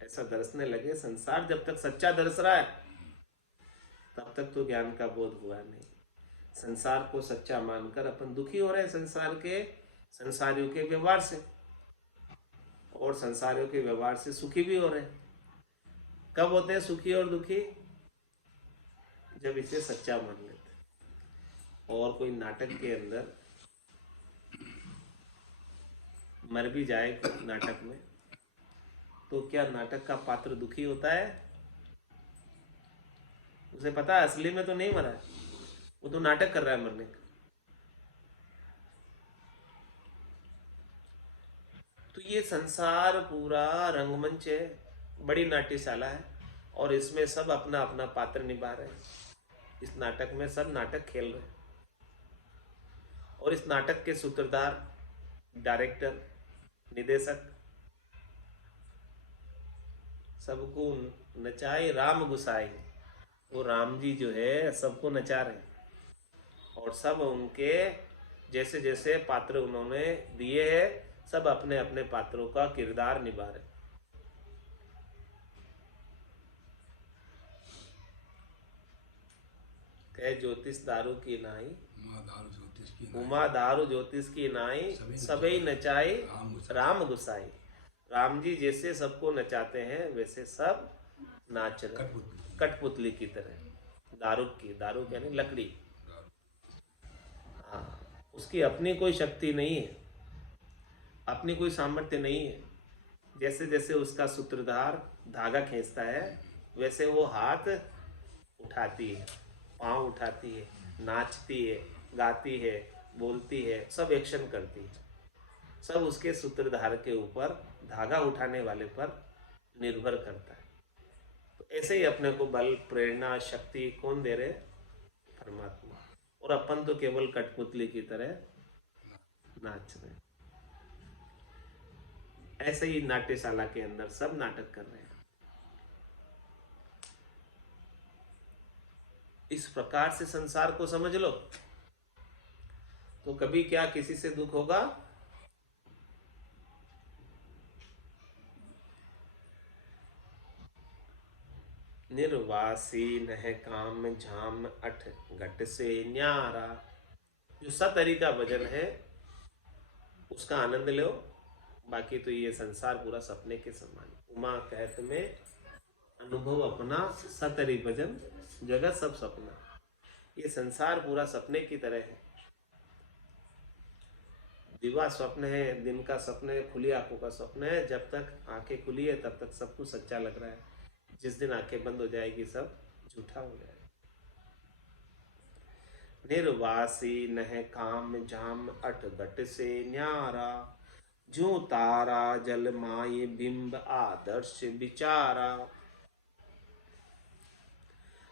ऐसा दर्शने लगे संसार, जब तक सच्चा दर्श रहा है तब तक तो ज्ञान का बोध हुआ नहीं। संसार को सच्चा मानकर अपन दुखी हो रहे हैं संसार के, संसारियों के व्यवहार से, और संसारियों के व्यवहार से सुखी भी हो रहे हैं। कब होते हैं सुखी और दुखी? जब इसे सच्चा मान लेते। और कोई नाटक के अंदर मर भी जाए नाटक में, तो क्या नाटक का पात्र दुखी होता है? उसे पता है असली में तो नहीं मरा है, वो तो नाटक कर रहा है मरने का। तो ये संसार पूरा रंगमंच है, बड़ी नाट्यशाला है, और इसमें सब अपना अपना पात्र निभा रहे हैं। इस नाटक में सब नाटक खेल रहे हैं, और इस नाटक के सूत्रधार, डायरेक्टर, निदेशक, सबको नचाए राम गुसाई। वो राम जी जो है सबको नचा रहे हैं, और सब उनके जैसे जैसे पात्र उन्होंने दिए हैं, सब अपने अपने पात्रों का किरदार निभा रहे। कहे ज्योतिष दारू की नाई, उमा दारू ज्योतिष की नाई, सबई नचाए राम गुसाई। राम जी जैसे सबको नचाते हैं वैसे सब नाच रहे, कठपुतली की तरह। दारू यानी लकड़ी। हाँ, उसकी अपनी कोई शक्ति नहीं है, अपनी कोई सामर्थ्य नहीं है। जैसे जैसे उसका सूत्रधार धागा खींचता है, वैसे वो हाथ उठाती है, पांव उठाती है, नाचती है, गाती है, बोलती है, सब एक्शन करती है। सब उसके सूत्रधार के ऊपर, धागा उठाने वाले पर निर्भर करता है। तो ऐसे ही अपने को बल, प्रेरणा, शक्ति कौन दे रहे? परमात्मा। और अपन तो केवल कठपुतली की तरह नाच रहे। ऐसे ही नाट्यशाला के अंदर सब नाटक कर रहे हैं। इस प्रकार से संसार को समझ लो, तो कभी क्या किसी से दुख होगा? निर्वासी नह काम झाम अठ घट से न्यारा। जो सतहरि का भजन है उसका आनंद लो, बाकी तो ये संसार पूरा सपने के समान। उमा कहत में अनुभव अपना, सतहरि भजन जगत सब सपना। ये संसार पूरा सपने की तरह है। दिवा स्वप्न है, दिन का स्वप्न है, खुली आंखों का स्वप्न है। जब तक आंखें खुली है तब तक सब कुछ सच्चा लग रहा है। जिस दिन आंखें बंद हो जाएगी सब झूठा हो जाएगा। निर्वासी नह काम जाम अठ घट से न्यारा, जो तारा जल माए बिंब आदर्श विचारा।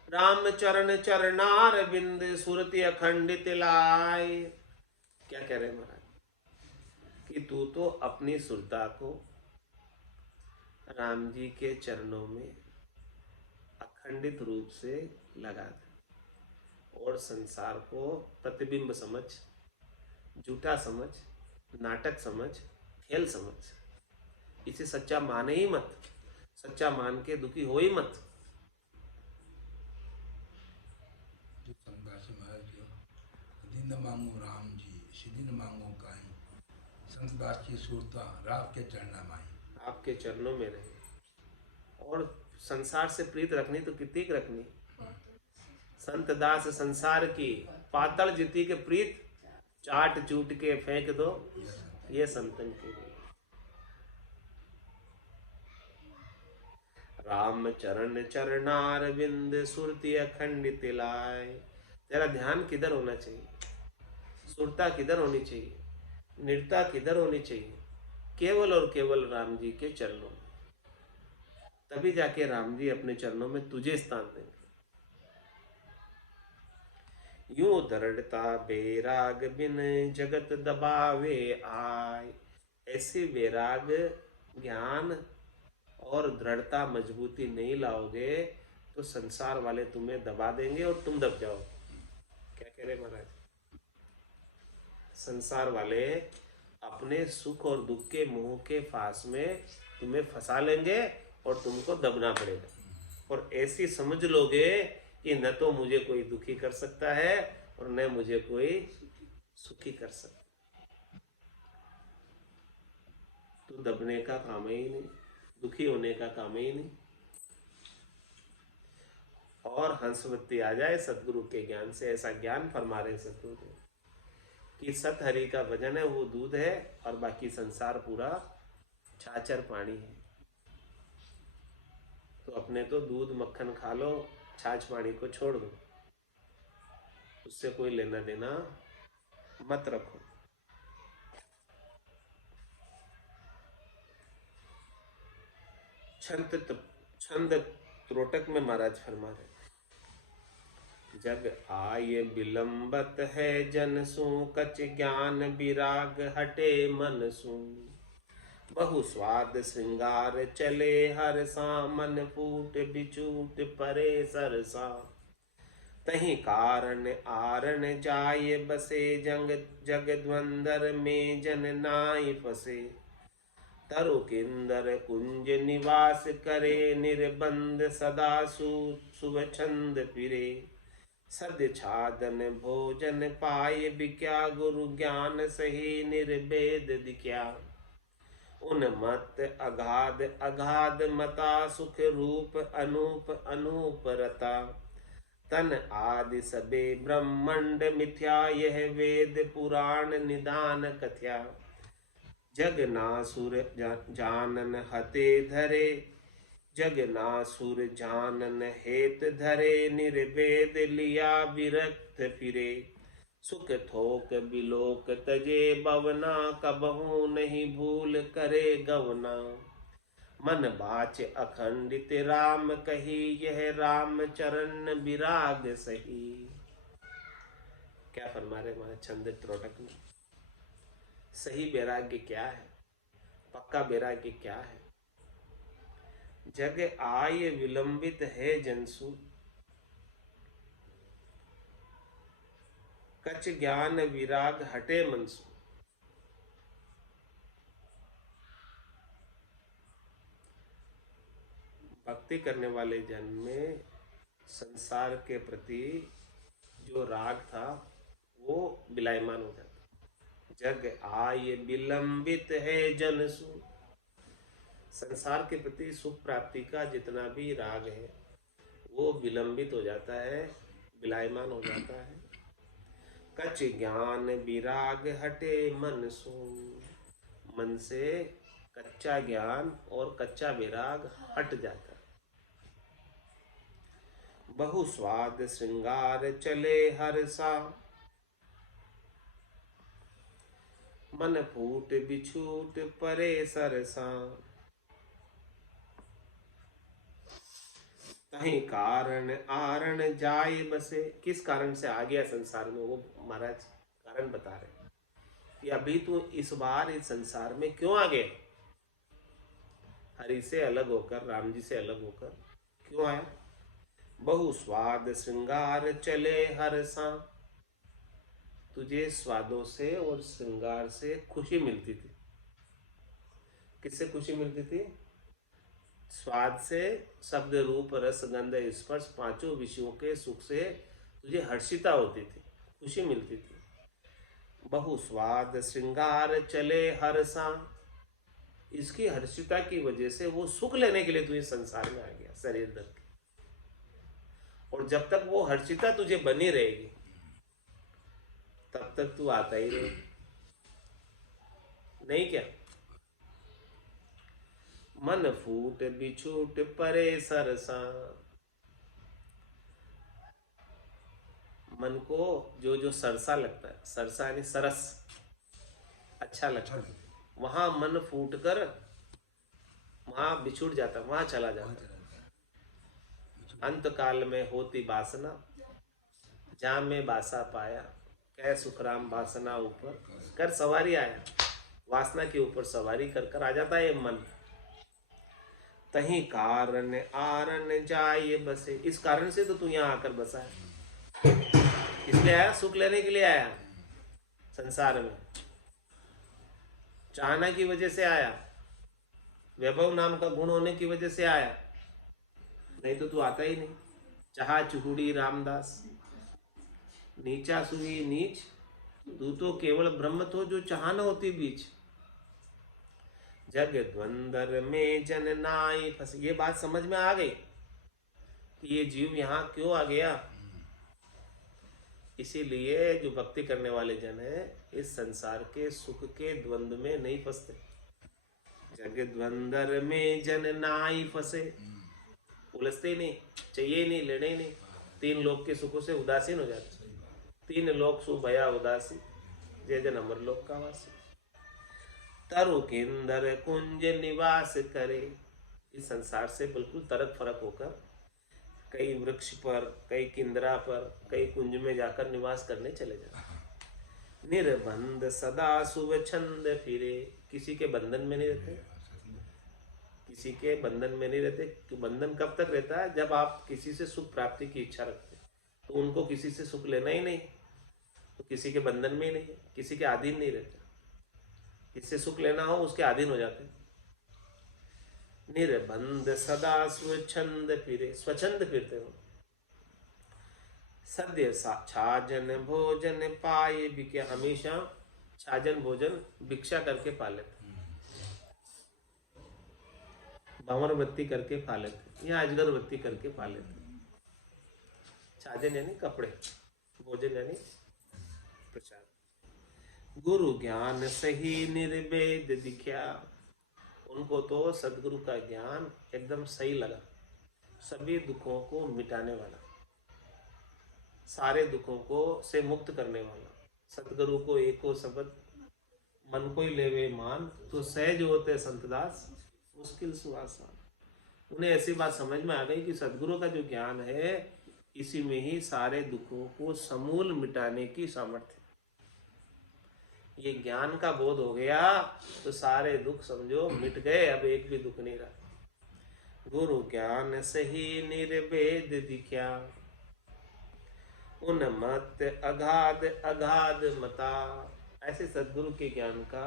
राम चरण चरणार बिंद सुरति अखंडित लाए। क्या कह रहे महाराज कि तू तो अपनी सुरता को राम जी के चरणों में अखंडित रूप से लगा दे, और संसार को प्रतिबिंब समझ, झूठा समझ, नाटक समझ, खेल समझ। इसे सच्चा माने ही मत। सच्चा मान के दुखी हो ही मत। दिन मांगो राम जी, सिदिन मांगो काई, संतदास की सूरता राव के चरणा माई। आपके चरणों में रहे। और संसार से प्रीत रखनी तो कितनी रखनी। संत दास संसार की पातल जिति के प्रीत चाट चूट के फेंक दो, ये संतन की रीत। राम चरण चरणार बिंद सुरती अखंडित लाय। तेरा ध्यान किधर होना चाहिए, सुरता किधर होनी चाहिए, निरता किधर होनी चाहिए, केवल और केवल राम जी के चरणों में। तभी जाके राम जी अपने चरणों में तुझे स्थान देंगे। यूं दृढ़ता बेराग बिन जगत दबावे आय। ऐसी बेराग ज्ञान और दृढ़ता मजबूती नहीं लाओगे तो संसार वाले तुम्हें दबा देंगे और तुम दब जाओगे। क्या कह रहे महाराज? संसार वाले अपने सुख और दुख के मुंह के फांस में तुम्हें फंसा लेंगे और तुमको दबना पड़ेगा। और ऐसी समझ लोगे कि न तो मुझे कोई दुखी कर सकता है और न मुझे कोई सुखी कर सकता। तो दबने का काम ही नहीं, दुखी होने का काम ही नहीं। और हंसवृत्ति आ जाए सतगुरु के ज्ञान से। ऐसा ज्ञान फरमा रहे सतगुरु कि सत हरि का भजन है वो दूध है और बाकी संसार पूरा छाछर पानी है। तो अपने तो दूध मक्खन खा लो, छाछ पानी को छोड़ दो, उससे कोई लेना देना मत रखो। छंद त्रोटक में महाराज फरमा रहे, जग आय विलंबत है जन सु, कच ज्ञान विराग हटे मन सु। बहु स्वाद श्रृंगार चले हर सा, मन फूट बिचूट परे सरसा। तही कारण आरण जाय बसे, जंग जग द्वंदर में जन नाई फसे। तरु किंदर कुंज निवास करे, निर्बंध सदा सुभ छंद फिरे। सद छादन भोजन पाए बिक्या, गुरु ज्ञान सही निर्भेद दिख्या। उन्मत्त अगाध अगाध मता, सुख रूप अनूप अनूप रता। तन आदि सबे ब्रह्मंड मिथ्या, यह वेद पुराण निदान कथ्या। जग नासुर जानन हते धरे, जग नासुर जानन हेत धरे। निर्वेद लिया विरक्त फिरे, सुख थोक बिलोक तजे बवना। कबहू नहीं भूल करे गवना। मन बाच अखंडित राम कही, यह राम चरण विराग सही। क्या फरमा रहे हमारे छंद त्रोटक में? सही वैराग्य क्या है, पक्का वैराग्य क्या है? जग आय विलंबित है जनसु, कच ज्ञान विराग हटे मनसु। भक्ति करने वाले जन में संसार के प्रति जो राग था वो विलायमान हो जाता। जग आय विलंबित है जनसु, संसार के प्रति सुख प्राप्ति का जितना भी राग है वो विलंबित हो जाता है, विलायमान हो जाता है। कच ज्ञान विराग हटे मन सु, मन से कच्चा ज्ञान और कच्चा विराग हट जाता है। बहु स्वाद श्रृंगार चले हर सा, मन फूट बिछूट परे सरसा। कहीं कारण आरण जाय बसे, किस कारण से आ गया संसार में वो महाराज कारण बता रहे कि अभी तो इस बार इस संसार में क्यों आ गए। हरि से अलग होकर, राम जी से अलग होकर क्यों आया? बहु स्वाद श्रृंगार चले हर सा, तुझे स्वादों से और श्रृंगार से खुशी मिलती थी। किससे खुशी मिलती थी? स्वाद से, शब्द रूप रस गंध स्पर्श पांचों विषयों के सुख से तुझे हर्षिता होती थी, खुशी मिलती थी। बहु स्वाद श्रृंगार चले हर सा, इसकी हर्षिता की वजह से वो सुख लेने के लिए तू इस संसार में आ गया शरीर धर के। और जब तक वो हर्षिता तुझे बनी रहेगी तब तक तू आता ही रहेगी, नहीं क्या? मन फूट बिछूट परे सरसा। मन को जो जो सरसा लगता है, सरसा यानी सरस, अच्छा लगता है, वहां मन फूट कर वहां बिछुड़ जाता, वहां चला जाता। अंत काल में होती वासना, जहां में बासा पाया, कै सुखराम वासना ऊपर कर सवारी आया। वासना के ऊपर सवारी कर कर आ जाता है ये मन। तही कारण आरण जाए बसे, इस कारण से तो तू यहाँ आकर बसा है। इसलिए आया, सुख लेने के लिए आया संसार में, चाहना की वजह से आया, वैभव नाम का गुण होने की वजह से आया, नहीं तो तू आता ही नहीं। चाहा चुहुड़ी रामदास, नीचा सुई नीच, तू तो केवल ब्रह्म तो जो चाह न होती बीच। जग द्वंद्व में जन नाई फंस, ये बात समझ में आ गई कि ये जीव यहाँ क्यों आ गया। इसीलिए जो भक्ति करने वाले जन है इस संसार के सुख के द्वंद्व में नहीं फंसते। जग द्वंद्व में जन नाई फंसे, उलझते ही नहीं, चाहिए ही नहीं, लेने ही नहीं। तीन लोक के सुखों से उदासीन हो जाते। तीन लोक सुख भया उदासी, जय जन अमर लोक का वासी। तरु किंदर कुंज निवास करे, इस संसार से बिल्कुल तरक फरक होकर कई वृक्ष पर, कई किंदरा पर, कई कुंज में जाकर निवास करने चले जाते। निर्बंध सदा शुभ छंद फिरे, किसी के बंधन में नहीं रहते, किसी के बंधन में नहीं रहते। कि बंधन कब तक रहता है? जब आप किसी से सुख प्राप्ति की इच्छा रखते हैं, तो उनको किसी से सुख लेना ही नहीं, तो किसी के बंधन में ही नहीं, किसी के अधीन नहीं रहते। किससे सुख लेना हो उसके अधीन हो जाते हैं। निर्बंध सदा स्वच्छंद फिरे, स्वच्छंद फिरते हो। सद्य छाजन भोजन पाए बिके, हमेशा छाजन भोजन भिक्षा करके पा लेते, भंवरवृत्ति करके पा लेते या अजगरवृत्ति करके पा लेते। छाजन यानी कपड़े, भोजन यानी प्रसाद। गुरु ज्ञान सही निर्वेद दिख्या, उनको तो सदगुरु का ज्ञान एकदम सही लगा, सभी दुखों को मिटाने वाला, सारे दुखों को से मुक्त करने वाला। सदगुरु को एको शब्द मन को ही लेवे मान, तो सहज होते संतदास मुश्किल सुआसान। उन्हें ऐसी बात समझ में आ गई कि सदगुरु का जो ज्ञान है इसी में ही सारे दुखों को समूल मिटाने की सामर्थ्य। ये ज्ञान का बोध हो गया तो सारे दुख समझो मिट गए, अब एक भी दुख नहीं रहा। गुरु ज्ञान सही निर्वेद दिख्या, उन्मत्त अगाध अगाध मता। ऐसे सदगुरु के ज्ञान का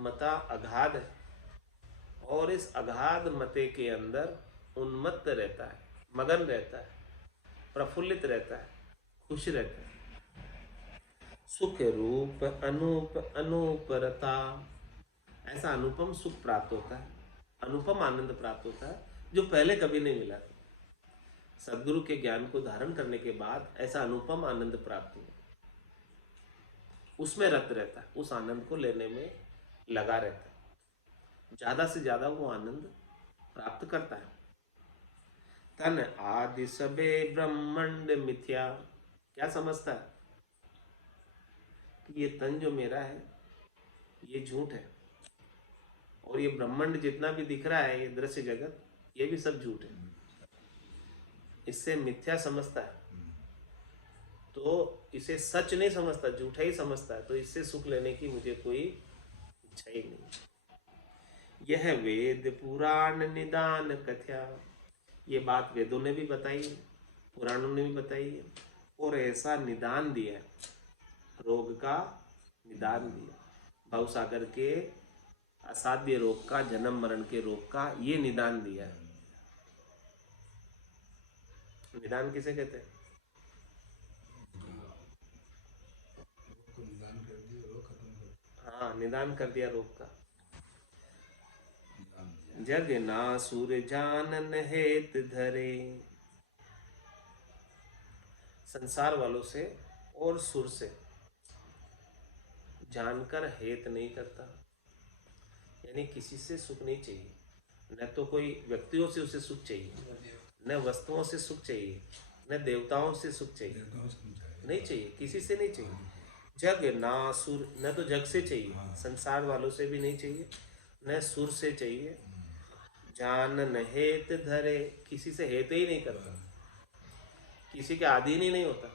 मता अगाध है, और इस अगाध मते के अंदर उन्मत्त रहता है, मगन रहता है, प्रफुल्लित रहता है, खुश रहता है। सुख रूप अनूप अनूपरता, ऐसा अनुपम सुख प्राप्त होता है, अनुपम आनंद प्राप्त होता है जो पहले कभी नहीं मिला था। सदगुरु के ज्ञान को धारण करने के बाद ऐसा अनुपम आनंद प्राप्त हुआ, उसमें रत रहता है, उस आनंद को लेने में लगा रहता है, ज्यादा से ज्यादा वो आनंद प्राप्त करता है। तन आदि सबे ब्रह्मांड मिथ्या, क्या समझता है कि ये तन जो मेरा है ये झूठ है, और ये ब्रह्मांड जितना भी दिख रहा है, ये दृश्य जगत, ये भी सब झूठ है। इससे मिथ्या समझता है, तो इसे सच नहीं समझता, झूठा ही समझता है, तो इससे सुख लेने की मुझे कोई इच्छा ही नहीं। यह वेद पुराण निदान कथ्या, ये बात वेदों ने भी बताई है, पुराणों ने भी बताई है, और ऐसा निदान दिया, रोग का निदान दिया, भवसागर के असाध्य रोग का, जन्म मरण के रोग का ये निदान दिया है। निदान किसे कहते हैं? हाँ, निदान कर दिया रोग का। जग ना सुर जानन हेत धरे। संसार वालों से और सुर से जानकर हेत नहीं करता, यानी किसी से सुख नहीं चाहिए, न तो कोई व्यक्तियों से उसे सुख चाहिए, न वस्तुओं से सुख चाहिए, न देवताओं से सुख चाहिए, नहीं चाहिए, किसी से नहीं चाहिए। जग ना सुर, न तो जग से चाहिए, संसार वालों से भी नहीं चाहिए, न सुर से चाहिए। जानन हेत धरे, किसी से हेत ही नहीं करता, किसी के अधीन ही नहीं होता।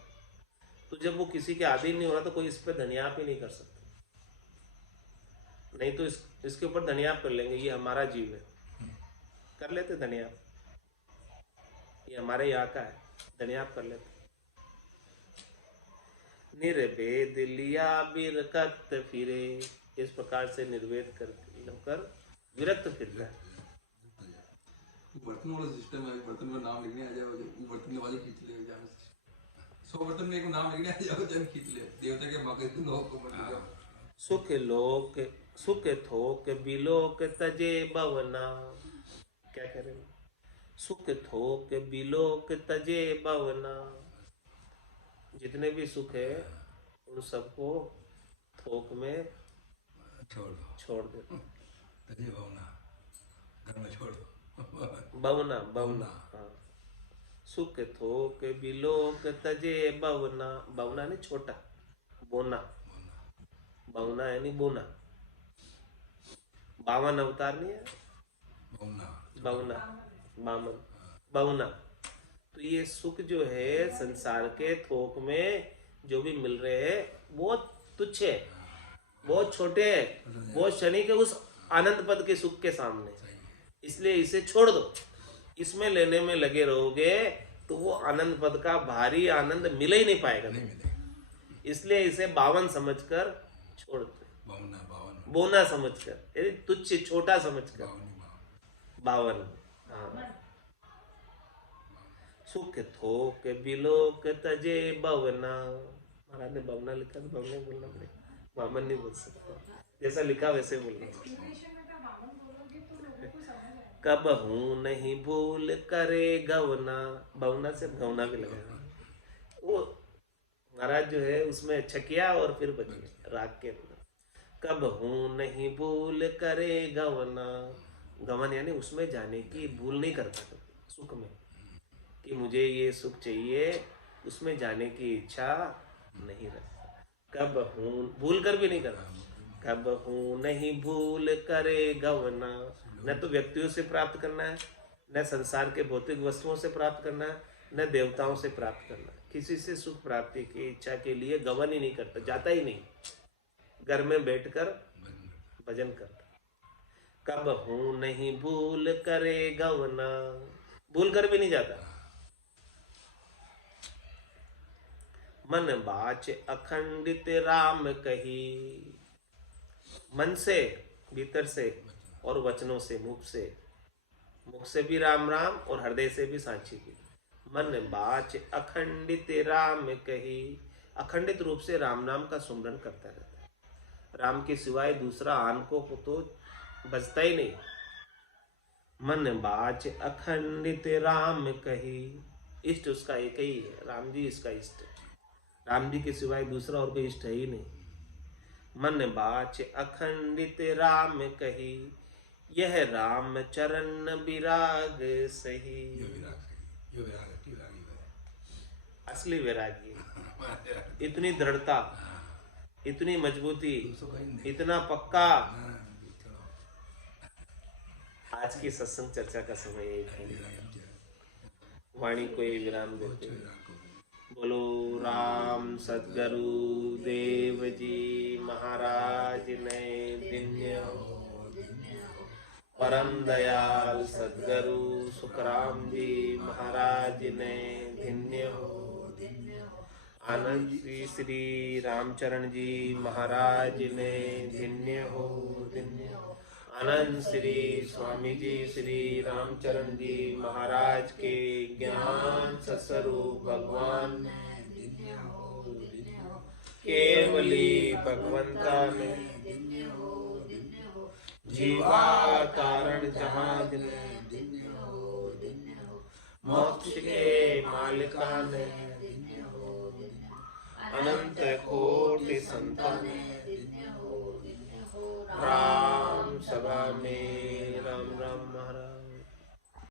तो जब वो किसी के अधीन नहीं हो रहा तो कोई इस पर धनियाप ही नहीं कर सकता। नहीं तो इसके ऊपर धनियाप कर लेंगे, ये हमारा जीव है, कर लेते धनियाप, ये हमारे यहाँ का है, धनियाप कर लेते। निर्वेद लिया बिरकत फिरे, इस प्रकार से निर्वेद कर विरक्त फिरता है। बर्तन वाला सिस्टम है, बर्तन में नाम लिखने आ जाओ, बर्तन वाले खींच ले जाओ, 100 बर्तन में एक नाम लिखने आ जाओ, जब खींच ले देवता के मगे लोग को मत जाओ। सुख लोक सुख थोक बिलोक तजे बवना, क्या कह रहे हैं? सुख थोक बिलोक तजे बवना, जितने भी सुख है उन सबको थोक में छोड़ दो। तजे बवना, घर में छोड़ दो। बवना बवना, हाँ। सुख थोक बिलोक तजे बवना, बवना नहीं छोटा, बोना, बवना यानी बोना। 52 अवतार नहीं है, बवना, बामन, बवना। तो ये सुख जो है संसार के थोक में जो भी मिल रहे हैं बहुत तुच्छ है, बहुत छोटे है, बहुत क्षणिक है उस आनंद पद के सुख के सामने। इसलिए इसे छोड़ दो, इसमें लेने में लगे रहोगे तो वो आनंद पद का भारी आनंद मिल ही नहीं पाएगा, इसलिए इसे 52 समझकर छोड़ दो, बोना समझकर, यानी तुच्छ छोटा समझकर, 52। हाँ। सुख थोक बिलोक तजे बवना, महाराज ने बवना लिखा तो बवना बोलना पड़ेगा, बामन नहीं बोल सकता, जैसा लिखा वैसे बोलना। कब हूँ नहीं भूल करे गवना, बवना से गवना भी लगाया। वो महाराज जो है उसमें छकिया और फिर बचिए राग के अंदर। कब हूँ नहीं भूल करे गवना, गवन यानी उसमें जाने की भूल नहीं करता सुख में, कि मुझे ये सुख चाहिए, उसमें जाने की इच्छा नहीं रखता। कब हूँ, भूल कर भी नहीं करता। कब हूँ नहीं भूल करे गवना, न तो व्यक्तियों से प्राप्त करना है, न संसार के भौतिक वस्तुओं से प्राप्त करना है, न देवताओं से प्राप्त करना है। किसी से सुख प्राप्ति की इच्छा के लिए गवन ही नहीं करता, जाता ही नहीं, घर में बैठकर भजन करता। कब हूँ नहीं भूल करे गवना, भूल कर भी नहीं जाता। मन बाच अखंडित राम कही, मन से, भीतर से और वचनों से, मुख से भी राम राम और हृदय से भी सांची की। मन बाच अखंडित राम कही, अखंडित रूप से राम नाम का सुमरन करता रहता है, राम के सिवाय दूसरा आंखों को तो बजता ही नहीं। मन बाच अखंडित राम कही, इष्ट उसका एक ही है, राम जी इसका इष्ट है, राम जी के सिवाय दूसरा और कोई इष्ट है ही नहीं। मन बाच अखंडित राम कही, यह राम चरण विराग सही। असली वैरागी, इतनी दृढ़ता, इतनी मजबूती, इतना पक्का। आज की सत्संग चर्चा का समय यही है, वाणी को ही विराम देते हैं। बोलो राम सद्गुरु देव जी महाराज ने धन्य हो, परम दयाल सद्गुरु सुखराम जी महाराज ने धन्य हो, आनंद श्री रामचरण जी महाराज ने धन्य हो, धन्य हो। आनंद श्री स्वामी जी श्री रामचरण जी महाराज के ज्ञान सस्वरूप भगवान केवली भगवंता में जीवा तारण जहाज ने, मोक्ष के मालिका ने, अनंत कोटि संतान, राम सभा में